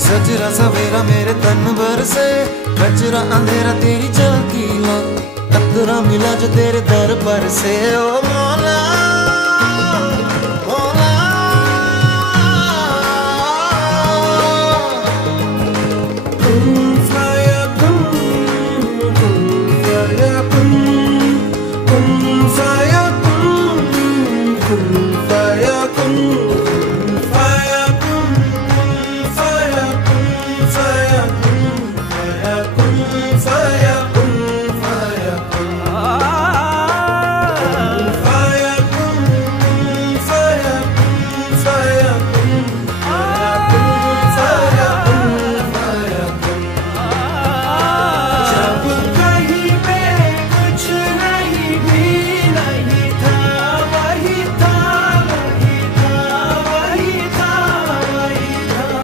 सजरा सवेरा मेरे तन भर से, कचरा अंधेरा तेरी झलकी ला, कतरा मिला जो तेरे दर पर से। ओ मौला